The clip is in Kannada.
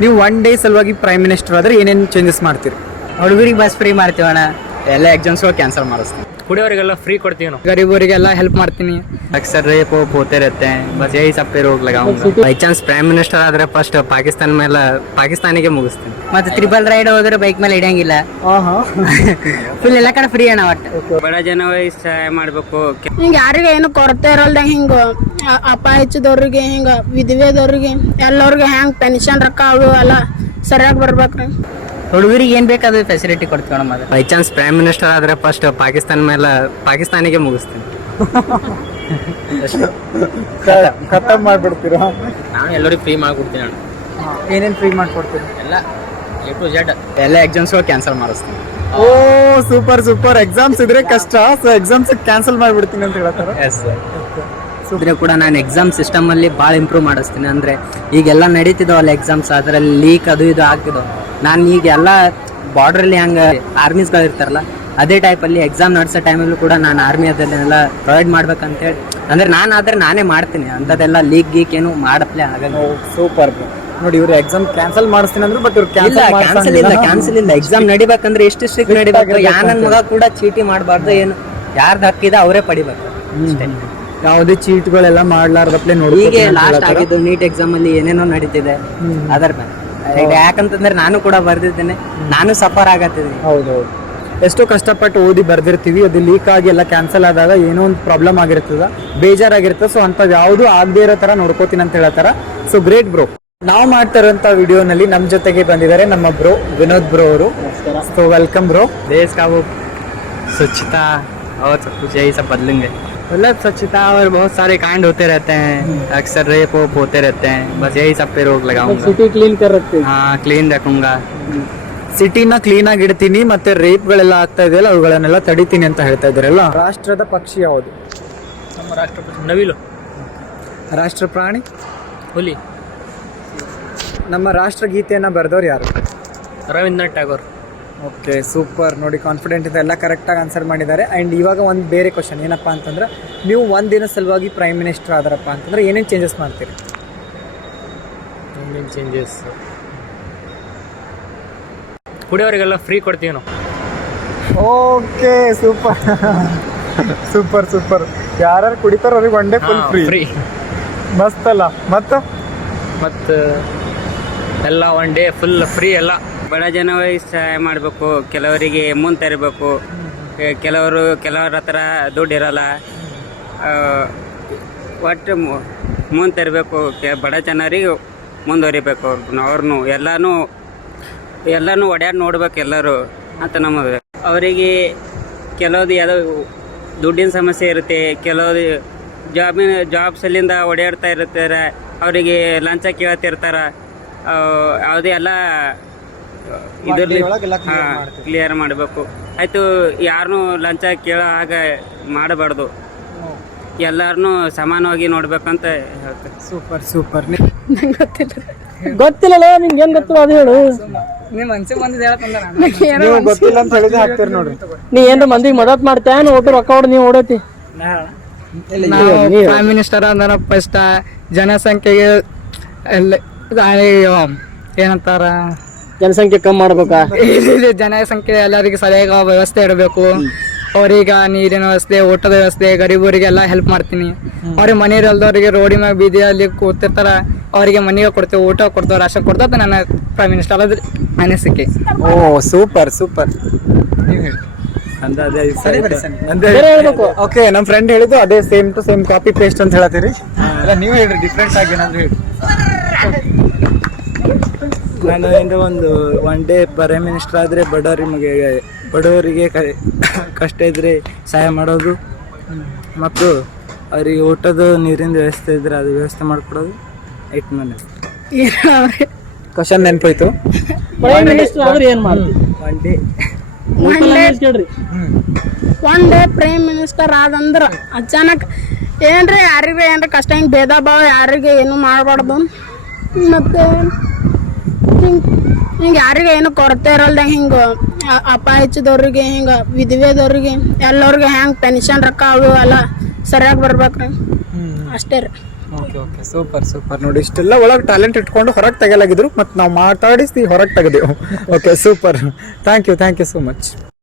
ನೀವು ಒನ್ ಡೇ ಸಲುವಾಗಿ ಪ್ರೈಮ್ ಮಿನಿಸ್ಟರ್ ಆದ್ರೆ ಏನೇನು ಚೇಂಜಸ್ ಮಾಡ್ತೀರಿ? ಹುಡುಗರಿಗೆ ಬಸ್ ಫ್ರೀ ಮಾಡ್ತೀವಣ್ಣ. ಎಲ್ಲ ಎಕ್ಸಾಮ್ಸ್ಗಳು ಕ್ಯಾನ್ಸಲ್ ಮಾಡಿಸ್ತೀವಿ ಕುಡಿಯೋರಿಗೆಲ್ಲ ಫ್ರೀ ಕೊಡ್ತೀವಿ ನಾವು ಗರೀಬರಿಗೆಲ್ಲ ಹೆಲ್ಪ್ ಮಾಡ್ತೀನಿ अक्सर रेप वो होते रहते हैं बस यही सब पे रोक लगाऊंगा बाई चांस प्राइम मिनिस्टर ಆದ್ರೆ ಫಸ್ಟ್ ಪಾಕಿಸ್ತಾನ ಮೇಲೆ ಪಾಕಿಸ್ತಾನಿಗೆ ಮುಗಿಸ್ತೀನಿ ಮತ್ತೆ ತ್ರಿಬಲ್ ರೈಡ್ ಹೋದ್ರೆ ಬೈಕ್ ಮೇಲೆ ಹಿಡಿಯಂಗಿಲ್ಲ ಫುಲ್ ಎಲ್ಲ ಕಡೆ ಫ್ರೀ ಅಣ್ಣ ಒಟ್ಟು ಬಡ ಜನ ಸಹಾಯ ಮಾಡಬೇಕು ಹಿಂಗ ಯಾರಿಗೆ ಏನು ಕೊರತೆ ಇರಲ್ದಂಗ ಹಿಂಗ ಅ- ಅಪಾಯಚದವ್ರಿಗೆ ಹಿಂಗ ವಿಧವೆದವ್ರಿಗೆ ಎಲ್ಲರಿಗೆ ಹೆಂಗ್ ಪೆನ್ಷನ್ ರೊಕ್ಕ ಅವು ಎಲ್ಲ ಸರಿಯಾಗಿ ಬರ್ಬೇಕ್ರಿ ಹುಡುಗರಿಗೆ ಏನ್ ಬೇಕಾದ ಫೆಸಿಲಿಟಿ ಕೊಡ್ತೀವಿ ಮೇಡಮ್ ಅದು ಬೈ ಚಾನ್ಸ್ ಪ್ರೈಮ್ ಮಿನಿಸ್ಟರ್ ಆದ್ರೆ ಫಸ್ಟ್ ಪಾಕಿಸ್ತಾನ ಮೇಲೆ ಪಾಕಿಸ್ತಾನಿಗೆ ಮುಗಿಸ್ತೀನಿ. ಖತಮ್ ಮಾಡ್ಬಿಡ್ತೀರಾ? ನಾನು ಎಲ್ಲರಿಗೂ ಫ್ರೀ ಮಾಡ್ಕೊಡ್ತೀನಿ ಅಣ್ಣ. ಏನೇನು ಫ್ರೀ ಮಾಡ್ಕೊಡ್ತೀರಿ? ಎಲ್ಲ ಎ ಟು ಜೆಡ್ ಎಲ್ಲ ಎಕ್ಸಾಮ್ಸ್ಗಳು ಕ್ಯಾನ್ಸಲ್ ಮಾಡಿಸ್ತೀನಿ. ಓ ಸೂಪರ್ ಸೂಪರ್ ಎಕ್ಸಾಮ್ಸ್ ಇದ್ರೆ ಕಷ್ಟ. ಸೊ ಎಕ್ಸಾಮ್ಸ್ ಕ್ಯಾನ್ಸಲ್ ಮಾಡ್ಬಿಡ್ತೀನಿ ಅಂತ ಹೇಳ್ತಾರೆ. ಇದ್ರೆ ಕೂಡ ನಾನು ಎಕ್ಸಾಮ್ ಸಿಸ್ಟಮ್ ಅಲ್ಲಿ ಭಾಳ ಇಂಪ್ರೂವ್ ಮಾಡಿಸ್ತೀನಿ. ಅಂದ್ರೆ ಈಗೆಲ್ಲ ನಡೀತಿದಾವಲ್ಲ ಎಕ್ಸಾಮ್ಸ್ ಅದರಲ್ಲಿ ಲೀಕ್ ಅದು ಇದು ಆಗ್ತಿದಾವ ನಾನು ಈಗ ಎಲ್ಲ ಬಾರ್ಡರ್ ಅಲ್ಲಿ ಹಂಗ ಆರ್ಮೀಸ್ಗಳು ಇರ್ತಾರಲ್ಲ ಅದೇ ಟೈಪ್ ಅಲ್ಲಿ ಎಕ್ಸಾಮ್ ನಡೆಸೋ ಟೈಮಲ್ಲೂ ಕೂಡ ನಾನು ಆರ್ಮಿ ಅದನ್ನೆಲ್ಲ ಪ್ರೊವೈಡ್ ಮಾಡ್ಬೇಕಂತ ಹೇಳಿ ಅಂದ್ರೆ ನಾನು ಆದ್ರೆ ನಾನೇ ಮಾಡ್ತೀನಿ ಅಂಥದ್ದೆಲ್ಲ ಲೀಗ್ ಗೀಕ್ ಏನು ಮಾಡಪ್ಲೆ ಆಗಲ್ಲ. ಸೂಪರ್ ನೋಡಿ ಇವ್ರು ಎಕ್ಸಾಮ್ ಕ್ಯಾನ್ಸಲ್ ಮಾಡಿಸ್ತೀನಿ ಅಂದ್ರು ಬಟ್ ಇವ್ರು ಕ್ಯಾನ್ಸಲ್ ಇಲ್ಲ ಕ್ಯಾನ್ಸಲ್ ಇಲ್ಲ. ಎಕ್ಸಾಮ್ ನಡಿಬೇಕಂದ್ರೆ ಎಷ್ಟು ಸ್ಟ್ರಿಕ್ಟ್ ನಡಿಬೇಕು. ಯಾನ ನನ್ನ ಮಗ ಕೂಡ ಚೀಟಿ ಮಾಡಬಾರ್ದು ಏನು? ಯಾರ್ದು ಹಕ್ಕಿದೆ ಅವರೇ ಪಡಿಬೇಕು. ಯಾವುದೇ ಚೀಟ್ಗಳೆಲ್ಲ ಮಾಡ್ಲಾರ್ದಪ್ಲೆ ನೋಡಿ ಹೀಗೆ ಲಾಸ್ಟ್ ಆಗಿದ್ದು ನೀಟ್ ಎಕ್ಸಾಮ್ ಅಲ್ಲಿ ಏನೇನೋ ನಡೀತಿದೆ. ಅದರ ಮೇಲೆ. ಯಾಕಂತಂದ್ರೆ ನಾನು ಕೂಡ ಬರ್ದಿದ್ದೇನೆ ನಾನು ಸಫರ್ ಆಗತ್ತಿದ್ದೀನಿ ಹೌದೌದು ಎಷ್ಟೋ ಕಷ್ಟಪಟ್ಟು ಓದಿ ಬರ್ದಿರ್ತೀವಿ ಅದು ಲೀಕ್ ಆಗಿ ಎಲ್ಲ ಕ್ಯಾನ್ಸಲ್ ಆದಾಗ ಏನೋ ಒಂದು ಪ್ರಾಬ್ಲಮ್ ಆಗಿರ್ತದ ಬೇಜಾರಾಗಿರ್ತದೆ ಸೊ ಅಂಥದ್ದು ಯಾವುದು ಆಗದೇ ಇರೋ ಥರ ನೋಡ್ಕೋತೀನಿ ಅಂತ ಹೇಳ್ತಾರ ಸೊ ಗ್ರೇಟ್ ಬ್ರೋ ನಾವು ಮಾಡ್ತಾ ಇರೋಂಥ ವಿಡಿಯೋನಲ್ಲಿ ನಮ್ಮ ಜೊತೆಗೆ ಬಂದಿದ್ದಾರೆ ನಮ್ಮ ಬ್ರೋ ವಿನೋದ್ ಬ್ರೋ ಅವರು ಸೊ ವೆಲ್ಕಮ್ ಬ್ರೋ देश का वो स्वच्छता और सब कुछ यही सब बदलेंगे मतलब स्वच्छता और बहुत सारे कांड होते रहते हैं अक्सर रेप वोप होते रहते हैं बस यही सब पे रोक लगाऊंगा ಸಿಟಿ ಕ್ಲೀನ್ ಕರತ್ತೆ हाँ क्लीन रखूंगा ಸಿಟಿನ ಕ್ಲೀನ್ ಆಗಿ ಇಡ್ತೀನಿ ಮತ್ತೆ ರೇಪ್ಗಳೆಲ್ಲ ಆಗ್ತಾ ಇದೆಯಲ್ಲ ಅವುಗಳನ್ನೆಲ್ಲ ತಡಿತೀನಿ ಅಂತ ಹೇಳ್ತಾ ಇದ್ದಾರಲ್ಲ ರಾಷ್ಟ್ರದ ಪಕ್ಷಿ ಯಾವುದು ನಮ್ಮ ರಾಷ್ಟ್ರಪತಿ ನವಿಲು ರಾಷ್ಟ್ರ ಪ್ರಾಣಿ ಹುಲಿ ನಮ್ಮ ರಾಷ್ಟ್ರಗೀತೆಯನ್ನ ಬರೆದವ್ರು ಯಾರು ರವೀಂದ್ರನಾಥ್ ಟ್ಯಾಗೋರ್ ಓಕೆ ಸೂಪರ್ ನೋಡಿ ಕಾನ್ಫಿಡೆಂಟ್ ಇದೆ. ಎಲ್ಲ ಕರೆಕ್ಟಾಗಿ ಆನ್ಸರ್ ಮಾಡಿದ್ದಾರೆ. ಆ್ಯಂಡ್ ಇವಾಗ ಒಂದು ಬೇರೆ ಕ್ವಶನ್ ಏನಪ್ಪ ಅಂತಂದ್ರೆ ನೀವು ಒಂದು ದಿನ ಸಲುವಾಗಿ ಪ್ರೈಮ್ ಮಿನಿಸ್ಟರ್ ಆದರಪ್ಪ ಅಂತಂದ್ರೆ ಏನೇನು ಚೇಂಜಸ್ ಮಾಡ್ತೀರಿ? ಏನೇನು ಚೇಂಜಸ್ ಕುಡಿಯೋರಿಗೆಲ್ಲ ಫ್ರೀ ಕೊಡ್ತೀವಿ ನಾವು. ಓಕೆ ಸೂಪರ್ ಸೂಪರ್ ಸೂಪರ್ ಯಾರ್ಯಾರು ಕುಡಿತಾರೋ ಅವ್ರಿಗೆ one day full free free ಮಸ್ತ್ ಅಲ್ಲ. ಮತ್ತೆ? ಮತ್ತೆ ಎಲ್ಲ ಒನ್ ಡೇ ಫುಲ್ ಫ್ರೀ ಎಲ್ಲ. ಬಡ ಜನಗಳಿಗೆ ಸಹಾಯ ಮಾಡಬೇಕು, ಕೆಲವರಿಗೆ ಮುಂದೆ ತರಬೇಕು. ಕೆಲವರು ಕೆಲವರ ಹತ್ರ ದುಡ್ಡು ಇರಲ್ಲ. ಒಟ್ಟು ಮುಂದೆ ತರಬೇಕು. ಬಡ ಜನರಿಗೆ ಮುಂದುವರಿಬೇಕು. ಅವ್ರನ್ನ ಅವ್ರನ್ನು ಎಲ್ಲನೂ ಎಲ್ಲನೂ ಒಡ್ಯಾಡಿ ನೋಡ್ಬೇಕು ಎಲ್ಲರೂ ಅಂತ ನಮ್ಮದು ಅವರಿಗೆ ಕೆಲವ್ದು ಯಾವ ದುಡ್ಡಿನ ಸಮಸ್ಯೆ ಇರುತ್ತೆ, ಕೆಲವ್ದು ಜಾಬಿನ, ಜಾಬ್ಸಲ್ಲಿಂದ ಓಡಾಡ್ತಾ ಇರ್ತಾರೆ, ಅವರಿಗೆ ಲಂಚ ಕೇಳ್ತಿರ್ತಾರೆ. ಯಾವುದೇ ಎಲ್ಲ ಇದರಲ್ಲಿ. ಕ್ಲಿಯರ್ ಮಾಡಬೇಕು. ಆಯಿತು ಯಾರನ್ನೂ ಲಂಚ ಕೇಳೋ ಹಾಗೆ ಮಾಡಬಾರ್ದು. ಎಲ್ಲಾರನು ಸಮಾನವಾಗಿ ನೋಡ್ಬೇಕಂತ ಹೇಳ್ತಾರೆ ಸೂಪರ್ ಸೂಪರ್ ಗೊತ್ತಿಲ್ಲ. ನಿಮ್ಗೆ ಏನ್ ಗೊತ್ತಿಲ್ಲ ಅದು ಹೇಳು. ಗೊತ್ತಿಲ್ಲ ಅಂತ ಹೇಳಿದ್ರೆ ಹಾಕ್ತೀರಿ ನೋಡ್ರಿ. ನೀ ಏನ್ರ ಮಂದಿಗೆ ಮದತ್ ಮಾಡ್ತೇನ್ ಒಟ್ಟು ರೊಕ್ಕ ಹೊಡ್ ನೀವು ಓಡತಿ ಪ್ರೈಮ್ ಮಿನಿಸ್ಟರ್ ಅಂದ್ರೆ ಫಸ್ಟ್ ಜನಸಂಖ್ಯೆಗೆ ಏನಂತಾರ? ಜನಸಂಖ್ಯೆ ಕಮ್ಮಿ ಮಾಡ್ಬೇಕಾ? ಇಲ್ಲಿ ಜನಸಂಖ್ಯೆ ಎಲ್ಲರಿಗೆ ಸರಿಯಾಗಿ ವ್ಯವಸ್ಥೆ ಇರಬೇಕು ಅವ್ರಿಗೆ ನೀರಿನ ವ್ಯವಸ್ಥೆ ಊಟದ ವ್ಯವಸ್ಥೆ ಗರೀಬರಿಗೆಲ್ಲ ಹೆಲ್ಪ್ ಮಾಡ್ತೀನಿ. ಅವ್ರಿಗೆ ಮನೆ ಇರಲ್ದವ್ರಿಗೆ ರೋಡಿ ಮ್ಯಾಗ ಬೀದಿಯಲ್ಲಿ ಕೂತಿರ್ತಾರ ಅವರಿಗೆ ಮನೆಗೆ ಕೊಡ್ತೇವೆ ಊಟ ಕೊಡ್ತೇವೆ ರಾಶನ್ ಕೊಡ್ತೇವೆ ನನ್ನ ಪ್ರೈಮ್ ಮಿನಿಸ್ಟರ್ ಅದ್ರ ಅನಿಸಿಕೆ. ಓ ಸೂಪರ್ ಸೂಪರ್ ಓಕೆ ನಮ್ಮ ಫ್ರೆಂಡ್ ಹೇಳಿದ್ದು ಅದೇ same to same copy paste ಅಂತ ಹೇಳತ್ತೀರಿ. ನೀವು ಹೇಳ್ರಿ ಡಿಫ್ರೆಂಟ್ ಆಗಿ ಏನಾದ್ರು ಹೇಳಿ. ನಾನು ಏನಾರ ಒಂದು ಒನ್ ಡೇ ಪ್ರೈಮ್ ಮಿನಿಸ್ಟರ್ ಆದರೆ ಬಡವರಿಗೆ ಬಡವರಿಗೆ ಕಷ್ಟ ಇದ್ದರೆ ಸಹಾಯ ಮಾಡೋದು. ಮತ್ತು ಅವರಿಗೆ ಊಟದ ನೀರಿನ ವ್ಯವಸ್ಥೆ ಇದ್ದರೆ ಅದು ವ್ಯವಸ್ಥೆ ಮಾಡಿಕೊಡೋದು. ಇಟ್ಟು ಮನೆ. ಕ್ವಶನ್ ನೆನಪಾಯ್ತು. ಪ್ರೈಮ್ ಮಿನಿಸ್ಟರ್ ಆದ್ರೆ ಏನು ಮಾಡ್ತೀವಿ one day one day prime minister ಆದಂದ್ರೆ ಅಚಾನಕ್ ಏನ್ರಿ ಯಾರಿಗೆ ಏನ್ರಿ ಕಷ್ಟ ಹಿಂಗೆ ಭೇದ ಭಾವ ಯಾರಿಗೆ ಏನು ಮಾಡಬಾರ್ದು. ಮತ್ತೆ ಹಿಂಗೆ ಹಿಂಗೆ ಯಾರಿಗೆ ಏನು ಕೊರತೆ ಇರಲ್ದ ಹಿಂಗೆ ಅಪಾಯಚದವ್ರಿಗೆ ಹಿಂಗೆ ವಿಧವೆದವ್ರಿಗೆ ಎಲ್ಲರಿಗೆ ಹೆಂಗೆ ಪೆನ್ಷನ್ ರೊಕ್ಕ ಅವು ಎಲ್ಲ ಸರಿಯಾಗಿ ಬರ್ಬೇಕ್ರಿ ಅಷ್ಟೇ ರೀ. Okay okay. Super super. ನೋಡಿ ಇಷ್ಟೆಲ್ಲ ಒಳಗೆ ಟ್ಯಾಲೆಂಟ್ ಇಟ್ಕೊಂಡು ಹೊರಗೆ ತೆಗೆಯಲಾಗಿದ್ರು ಮತ್ತು ನಾವು ಮಾತಾಡಿಸಿ ಹೊರಗೆ ತೆಗೆದೇವು. Okay super. Thank you thank you so much